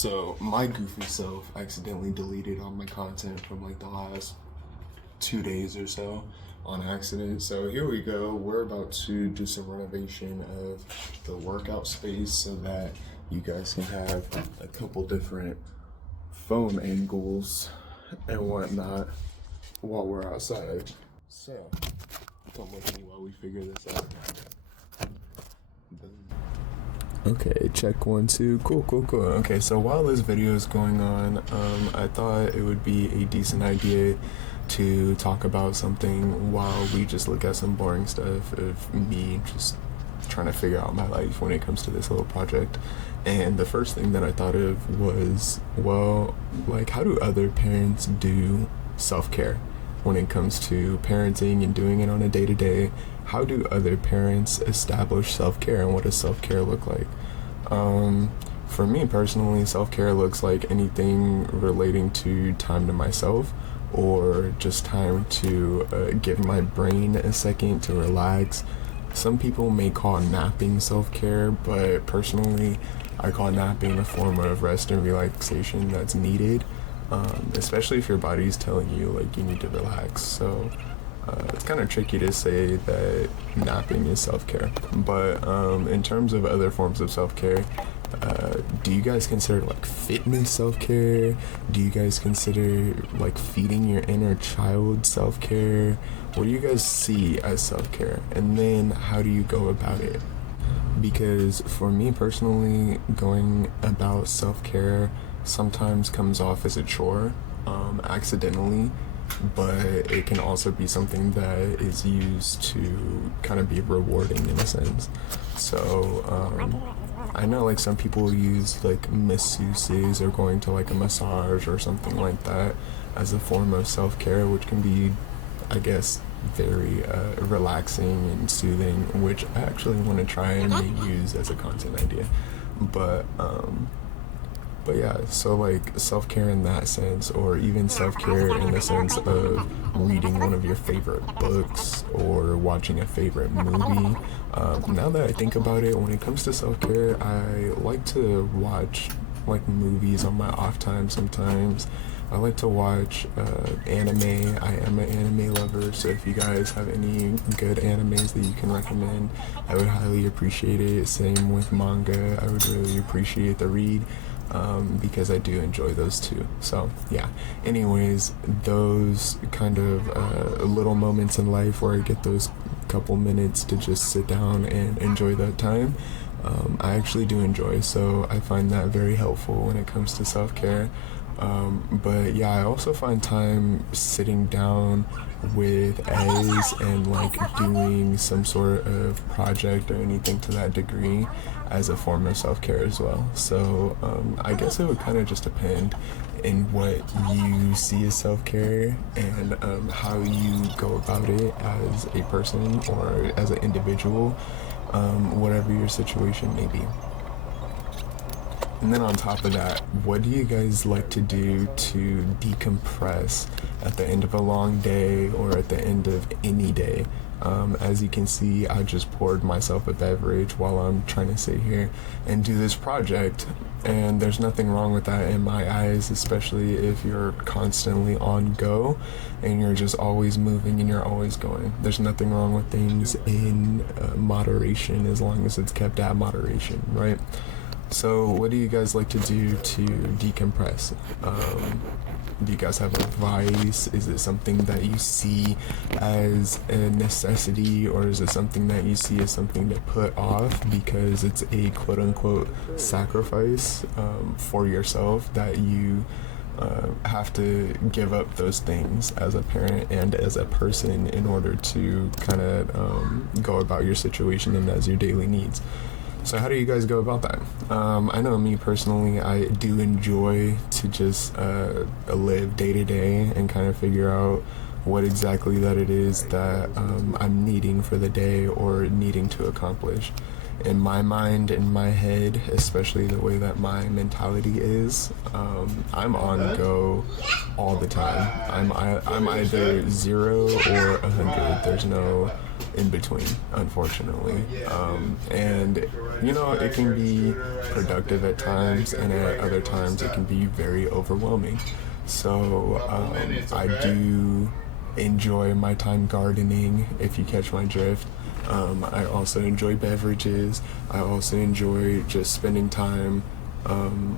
So my goofy self accidentally deleted all my content from like the last 2 days or so on accident. So here we go. We're about to do some renovation of the workout space so that you guys can have a couple different phone angles and whatnot while we're outside. So come with me while we figure this out. Okay, check 1, 2, cool. Okay, so while this video is going on, I thought it would be a decent idea to talk about something while we just look at some boring stuff of me just trying to figure out my life when it comes to this little project. And the first thing that I thought of was, well, like, how do other parents do self-care when it comes to parenting and doing it on a day-to-day? How do other parents establish self-care, and what does self-care look like? For me personally, self-care looks like anything relating to time to myself, or just time to give my brain a second to relax. Some people may call napping self-care, but personally I call napping a form of rest and relaxation that's needed, especially if your body's telling you like you need to relax. So it's kind of tricky to say that napping is self-care, but in terms of other forms of self-care, do you guys consider like fitness self-care? Do you guys consider like feeding your inner child self-care? What do you guys see as self-care? And then how do you go about it? Because for me personally, going about self-care sometimes comes off as a chore, accidentally, but it can also be something that is used to kind of be rewarding in a sense. So I know like some people use like masseuses or going to like a massage or something like that as a form of self-care, which can be, I guess, very relaxing and soothing, which I actually want to try and use as a content idea. But yeah, so like self-care in that sense, or even self-care in the sense of reading one of your favorite books or watching a favorite movie. Now that I think about it, when it comes to self-care, I like to watch like movies on my off time sometimes. I like to watch anime. I am an anime lover, so if you guys have any good animes that you can recommend, I would highly appreciate it. Same with manga. I would really appreciate the read, because I do enjoy those too. So yeah, anyways, those kind of little moments in life where I get those couple minutes to just sit down and enjoy that time, I actually do enjoy, so I find that very helpful when it comes to self-care. But yeah, I also find time sitting down with Ez and like doing some sort of project or anything to that degree as a form of self-care as well. So I guess it would kind of just depend in what you see as self-care and how you go about it as a person or as an individual, whatever your situation may be. And then on top of that, what do you guys like to do to decompress at the end of a long day or at the end of any day? As you can see, I just poured myself a beverage while I'm trying to sit here and do this project, and there's nothing wrong with that in my eyes, especially if you're constantly on go and you're just always moving and you're always going. There's nothing wrong with things in moderation as long as it's kept at moderation, right? So what do you guys like to do to decompress? Do you guys have advice? Is it something that you see as a necessity, or is it something that you see as something to put off because it's a quote-unquote sacrifice for yourself, that you have to give up those things as a parent and as a person in order to kind of go about your situation and as your daily needs? So how do you guys go about that? I know me personally, I do enjoy to just live day to day and kind of figure out what exactly that it is that I'm needing for the day or needing to accomplish. In my mind, in my head, especially the way that my mentality is, I'm on go all the time. I'm either 0 or 100. There's no in between, unfortunately. And you know, it can be productive at times, and at other times it can be very overwhelming. So I do enjoy my time gardening, if you catch my drift. I also enjoy beverages. I also enjoy just spending time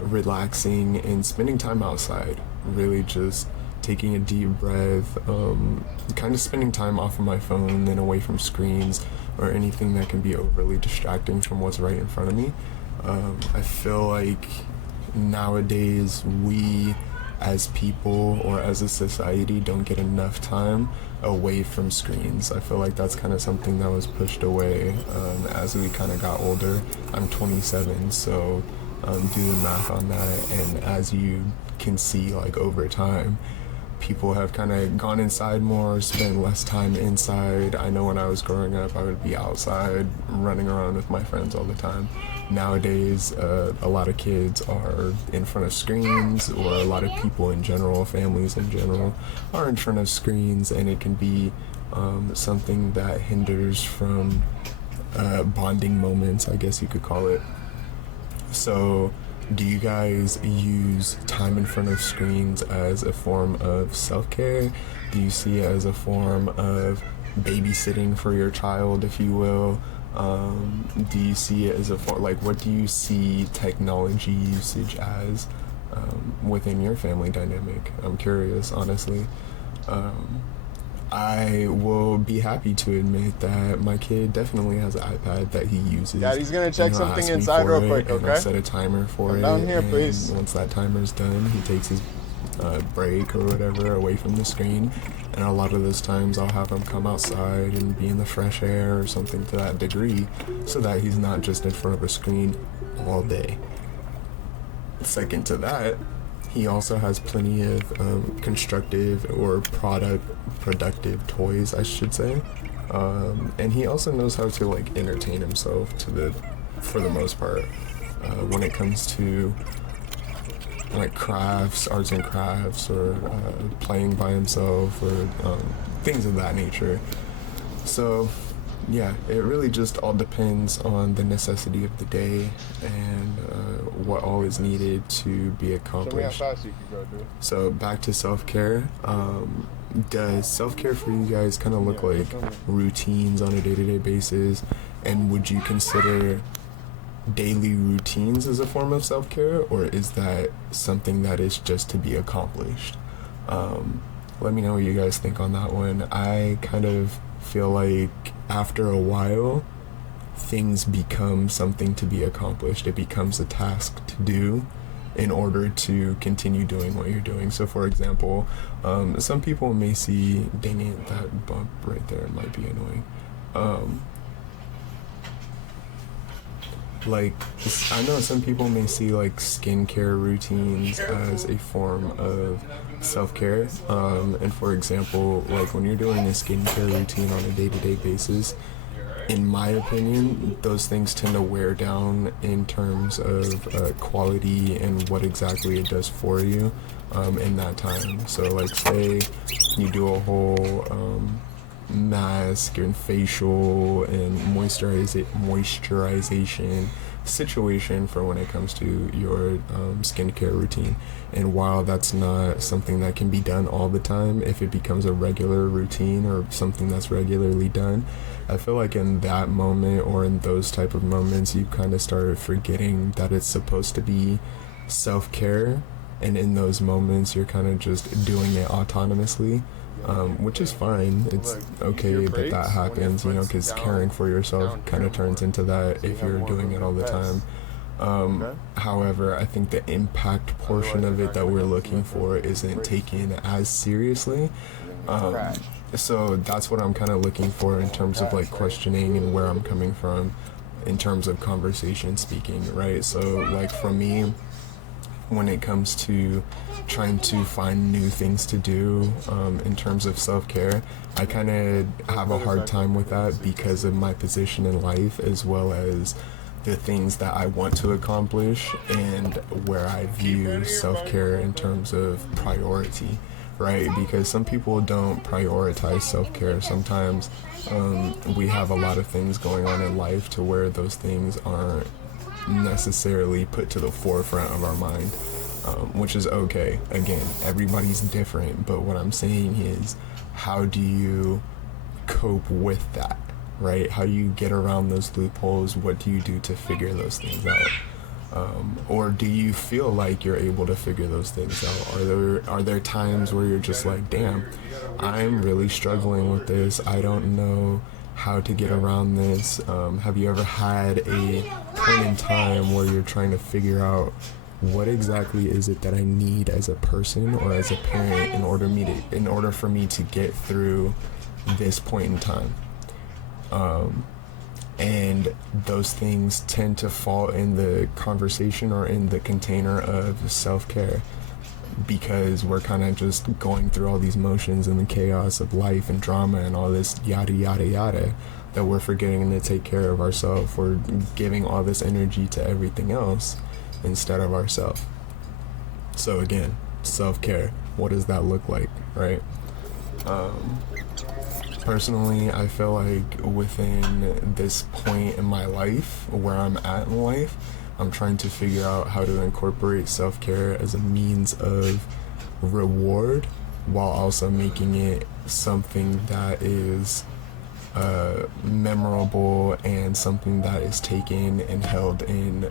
relaxing and spending time outside. Really just taking a deep breath, kind of spending time off of my phone and away from screens or anything that can be overly distracting from what's right in front of me. I feel like nowadays we as people or as a society don't get enough time away from screens. I feel like that's kind of something that was pushed away as we kind of got older. I'm 27, so do the math on that, and as you can see, like over time, people have kind of gone inside more, spent less time inside. I know when I was growing up, I would be outside running around with my friends all the time. Nowadays, a lot of kids are in front of screens, or a lot of people in general, families in general, are in front of screens, and it can be something that hinders from bonding moments, I guess you could call it. So, do you guys use time in front of screens as a form of self-care? Do you see it as a form of babysitting for your child, if you will? Do you see it as a form, like, what do you see technology usage as within your family dynamic? I'm curious, honestly. I will be happy to admit that my kid definitely has an iPad that he uses. Daddy's gonna check something inside real quick, okay? I set a timer for it. Down here, please. Once that timer's done, he takes his break or whatever away from the screen. And a lot of those times I'll have him come outside and be in the fresh air or something to that degree, so that he's not just in front of a screen all day. Second to that, he also has plenty of constructive or productive toys, I should say, and he also knows how to like entertain himself for the most part. When it comes to like crafts, arts and crafts, or playing by himself, or things of that nature. So yeah, it really just all depends on the necessity of the day and what all is needed to be accomplished. Show me how fast you can go, dude. So back to self-care. Does self-care for you guys kind of look like routines on a day-to-day basis? And would you consider daily routines as a form of self-care, or is that something that is just to be accomplished? Let me know what you guys think on that one. I kind of feel like after a while, things become something to be accomplished. It becomes a task to do in order to continue doing what you're doing. So for example, some people may see, dang it, that bump right there might be annoying. Like, I know some people may see like skincare routines as a form of self-care, and for example, like when you're doing a skincare routine on a day-to-day basis, in my opinion, those things tend to wear down in terms of quality and what exactly it does for you in that time. So like say you do a whole mask and facial and moisturization situation for when it comes to your skincare routine, and while that's not something that can be done all the time, if it becomes a regular routine or something that's regularly done, I feel like in that moment or in those type of moments you kind of started forgetting that it's supposed to be self-care, and in those moments you're kind of just doing it autonomously. Which is fine. It's okay that happens, you know, because caring for yourself kind of turns into that if you're doing it all the time. However, I think the impact portion of it that we're looking for isn't taken as seriously. So that's what I'm kind of looking for in terms of like questioning and where I'm coming from in terms of conversation speaking, right? So like for me, when it comes to trying to find new things to do in terms of self-care, I kind of have a hard time with that because of my position in life, as well as the things that I want to accomplish and where I view self-care in terms of priority. right? Because some people don't prioritize self-care. Sometimes we have a lot of things going on in life to where those things aren't necessarily put to the forefront of our mind, which is okay. Again, everybody's different, but what I'm saying is, how do you cope with that, right? How do you get around those loopholes? What do you do to figure those things out? Or do you feel like you're able to figure those things out? Are there times where you're just like, damn, I'm really struggling with this. I don't know how to get around this. Have you ever had a point in time where you're trying to figure out what exactly is it that I need as a person or as a parent in order for me to get through this point in time? And those things tend to fall in the conversation or in the container of self-care, because we're kind of just going through all these motions and the chaos of life and drama and all this yada yada yada, that we're forgetting to take care of ourselves. We're giving all this energy to everything else instead of ourselves. So again, self-care, what does that look like, right? Personally, I feel like within this point in my life, where I'm at in life, I'm trying to figure out how to incorporate self-care as a means of reward, while also making it something that is memorable and something that is taken and held in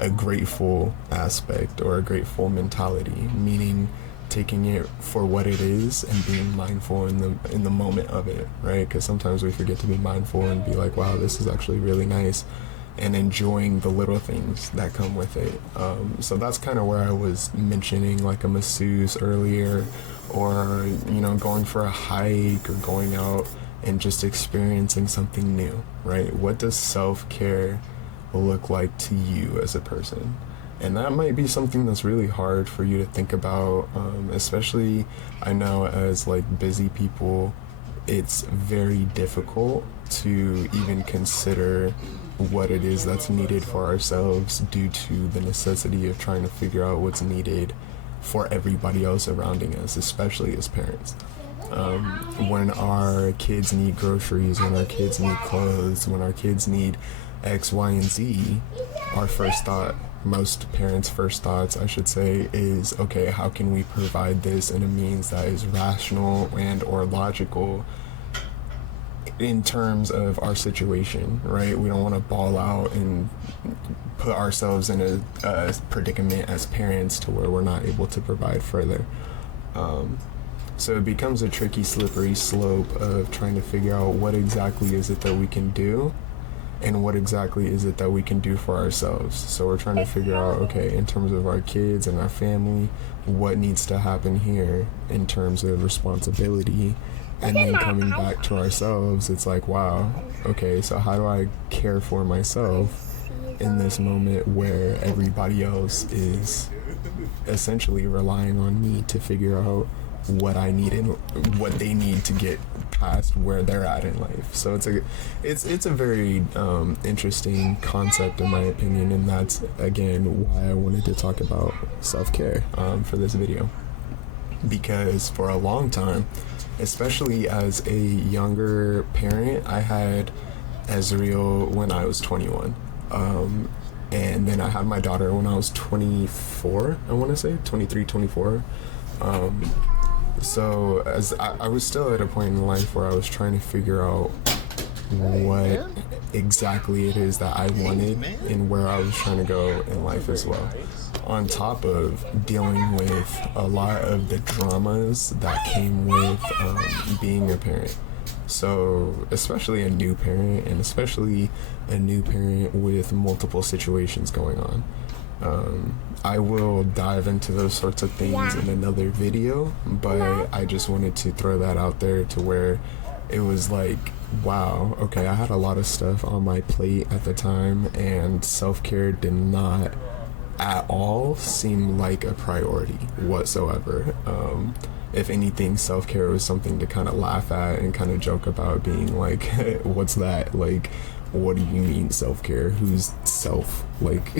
a grateful aspect or a grateful mentality, meaning taking it for what it is and being mindful in the moment of it, right? Because sometimes we forget to be mindful and be like, wow, this is actually really nice, and enjoying the little things that come with it. So that's kind of where I was mentioning like a masseuse earlier, or going for a hike or going out and just experiencing something new, right? What does self-care look like to you as a person? And that might be something that's really hard for you to think about, especially, I know, as like busy people, it's very difficult to even consider what it is that's needed for ourselves, due to the necessity of trying to figure out what's needed for everybody else surrounding us, especially as parents. When our kids need groceries, when our kids need clothes, when our kids need X, Y, and Z, our first thought, most parents' first thoughts, I should say, is, okay, how can we provide this in a means that is rational and or logical in terms of our situation, right? We don't want to ball out and put ourselves in a predicament as parents to where we're not able to provide further. So it becomes a tricky, slippery slope of trying to figure out what exactly is it that we can do and what exactly is it that we can do for ourselves. So we're trying to figure out, okay, in terms of our kids and our family, what needs to happen here in terms of responsibility. And then coming back to ourselves, it's like, wow, okay, so how do I care for myself in this moment where everybody else is essentially relying on me to figure out what I need and what they need to get past where they're at in life. So it's a very interesting concept, in my opinion, and that's again why I wanted to talk about self-care for this video, because for a long time, especially as a younger parent, I had Ezreal when I was 21, and then I had my daughter when I was 24, I want to say 23, 24. So as I was still at a point in life where I was trying to figure out what exactly it is that I wanted and where I was trying to go in life as well, on top of dealing with a lot of the dramas that came with being a parent. So especially a new parent, and especially a new parent with multiple situations going on. I will dive into those sorts of things in another video, but I just wanted to throw that out there to where it was like, wow, okay, I had a lot of stuff on my plate at the time, and self-care did not at all seem like a priority whatsoever. If anything, self-care was something to kind of laugh at and kind of joke about, being like, what's that? Like, what do you mean self-care? Who's self? Like,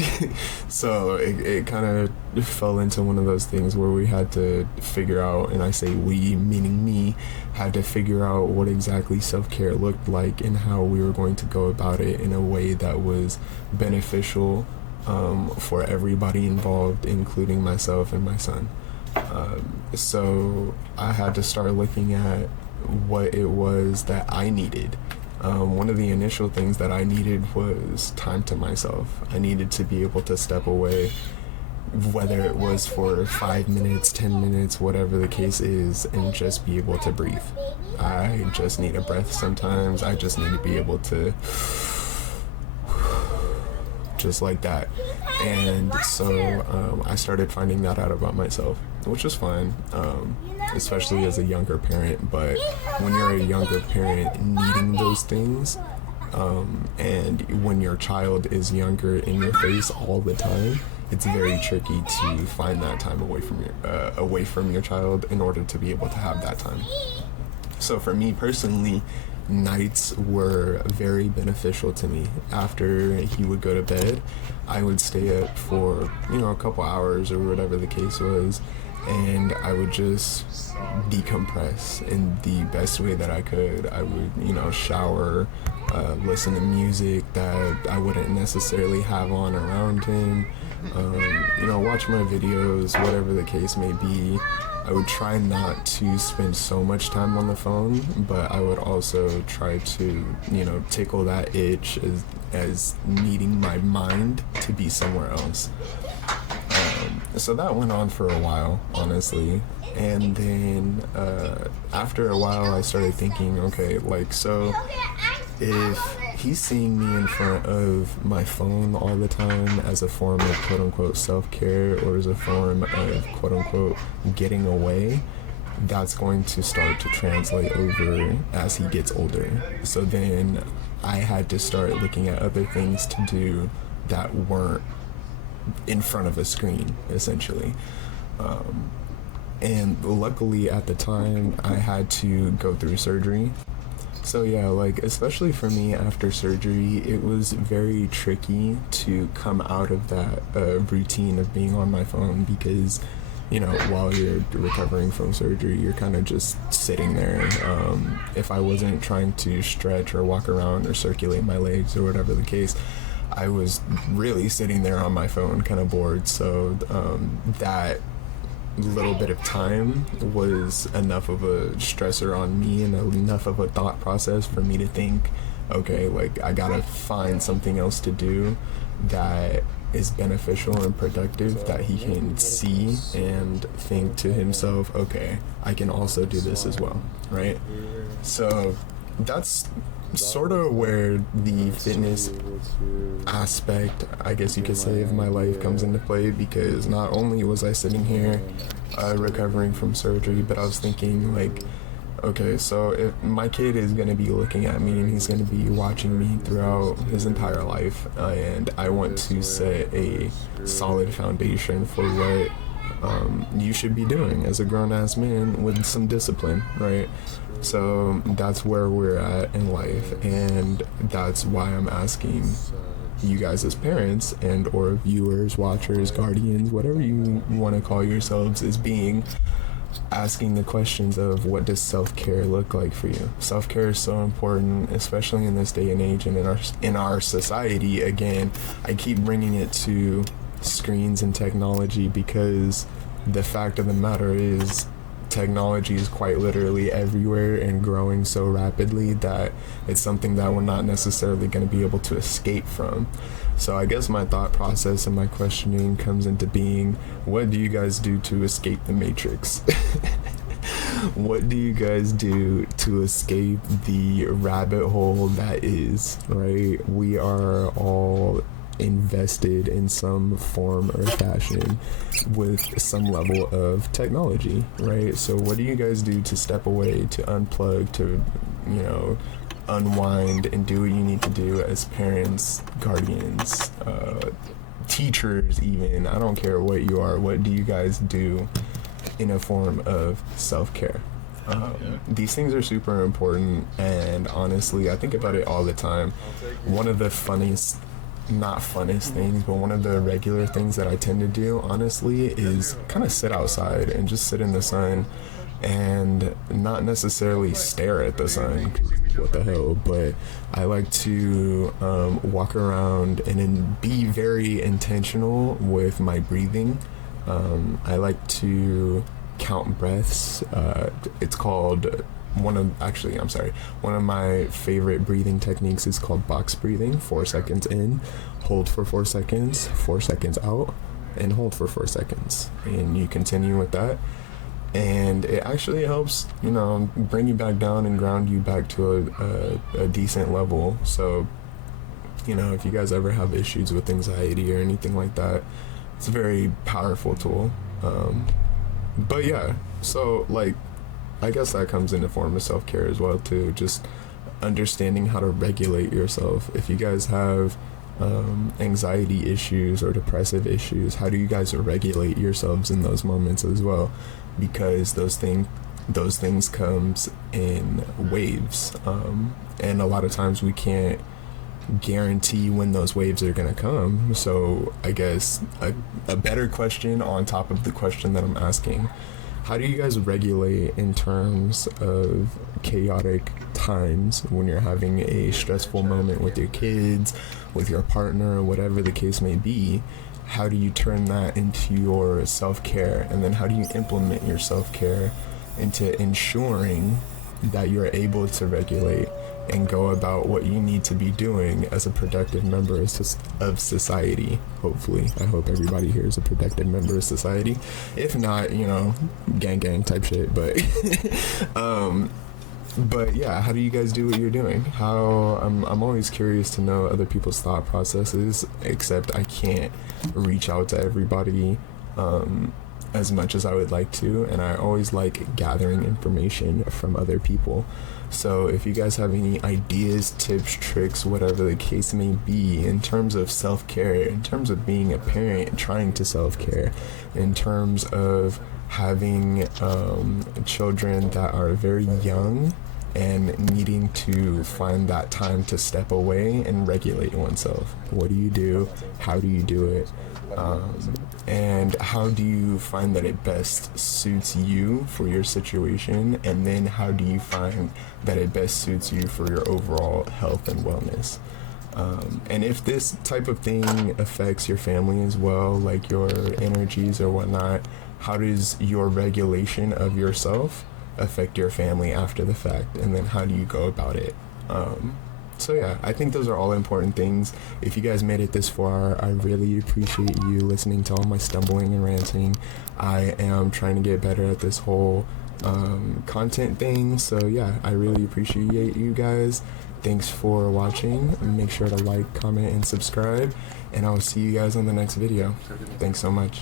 so it kind of fell into one of those things where we had to figure out, and I say we, meaning me, had to figure out what exactly self-care looked like and how we were going to go about it in a way that was beneficial for everybody involved, including myself and my son. So I had to start looking at what it was that I needed. One of the initial things that I needed was time to myself. I needed to be able to step away, whether it was for 5 minutes, 10 minutes, whatever the case is, and just be able to breathe. I just need a breath sometimes. I just need to be able to just like that. And so I started finding that out about myself, which is fine, especially as a younger parent. But when you're a younger parent needing those things, and when your child is younger in your face all the time, it's very tricky to find that time away from your child in order to be able to have that time. So for me personally, nights were very beneficial to me. After he would go to bed, I would stay up for, a couple hours or whatever the case was, and I would just decompress in the best way that I could. I would, shower, listen to music that I wouldn't necessarily have on around him, watch my videos, whatever the case may be. I would try not to spend so much time on the phone, but I would also try to, tickle that itch as needing my mind to be somewhere else. So that went on for a while, honestly. And then after a while, I started thinking, okay, so if he's seeing me in front of my phone all the time as a form of quote-unquote self-care, or as a form of quote-unquote getting away, that's going to start to translate over as he gets older. So then I had to start looking at other things to do that weren't in front of a screen, essentially. And luckily at the time I had to go through surgery. So yeah, especially for me after surgery, it was very tricky to come out of that routine of being on my phone, because while you're recovering from surgery, you're kind of just sitting there. If I wasn't trying to stretch or walk around or circulate my legs or whatever the case, I was really sitting there on my phone, kind of bored. So that little bit of time was enough of a stressor on me and enough of a thought process for me to think, okay, I gotta find something else to do that is beneficial and productive, that he can see and think to himself, okay, I can also do this as well, right? So that's sort of where the fitness aspect, I guess you could say, of my life comes into play, because not only was I sitting here recovering from surgery, but I was thinking, okay, so if my kid is going to be looking at me and he's going to be watching me throughout his entire life, and I want to set a solid foundation for what you should be doing as a grown-ass man with some discipline, right? So that's where we're at in life, and that's why I'm asking you guys as parents and or viewers, watchers, guardians, whatever you want to call yourselves as being, asking the questions of what does self-care look like for you. Self-care is so important, especially in this day and age and in our society. Again, I keep bringing it to screens and technology because the fact of the matter is technology is quite literally everywhere and growing so rapidly that it's something that we're not necessarily going to be able to escape from. So I guess my thought process and my questioning comes into being, what do you guys do to escape the matrix? What do you guys do to escape the rabbit hole that is, right? We are all invested in some form or fashion with some level of technology, right? So what do you guys do to step away, to unplug, to, unwind and do what you need to do as parents, guardians, teachers even? I don't care what you are. What do you guys do in a form of self-care? These things are super important, and honestly, I think about it all the time. One of the funniest, not funnest things, but one of the regular things that I tend to do, honestly, is kind of sit outside and just sit in the sun and not necessarily stare at the sun. What the hell? But I like to walk around and then be very intentional with my breathing. I like to count breaths. It's called one of my favorite breathing techniques is called box breathing. 4 seconds in, hold for 4 seconds, 4 seconds out, and hold for 4 seconds, and you continue with that, and it actually helps, you know, bring you back down and ground you back to a decent level. So, you know, if you guys ever have issues with anxiety or anything like that, it's a very powerful tool. But yeah, so like, I guess that comes in the form of self-care as well too, just understanding how to regulate yourself. If you guys have anxiety issues or depressive issues, how do you guys regulate yourselves in those moments as well? Because those things comes in waves, and a lot of times we can't guarantee when those waves are gonna come. So I guess a better question on top of the question that I'm asking: how do you guys regulate in terms of chaotic times when you're having a stressful moment with your kids, with your partner, or whatever the case may be? How do you turn that into your self-care? And then how do you implement your self-care into ensuring that you're able to regulate and go about what you need to be doing as a productive member of society? Hopefully, I hope everybody here is a productive member of society. If not, you know, gang type shit. But yeah, how do you guys do what you're doing? I'm always curious to know other people's thought processes, except I can't reach out to everybody as much as I would like to, and I always like gathering information from other people. So if you guys have any ideas, tips, tricks, whatever the case may be, in terms of self-care, in terms of being a parent, trying to self-care, in terms of having children that are very young and needing to find that time to step away and regulate oneself. What do you do? How do you do it? And how do you find that it best suits you for your situation? And then how do you find that it best suits you for your overall health and wellness? And if this type of thing affects your family as well, like your energies or whatnot, how does your regulation of yourself affect your family after the fact? And then how do you go about it? So yeah, I think those are all important things. If you guys made it this far, I really appreciate you listening to all my stumbling and ranting. I am trying to get better at this whole content thing. So yeah, I really appreciate you guys. Thanks for watching. Make sure to like, comment, and subscribe. And I will see you guys on the next video. Thanks so much.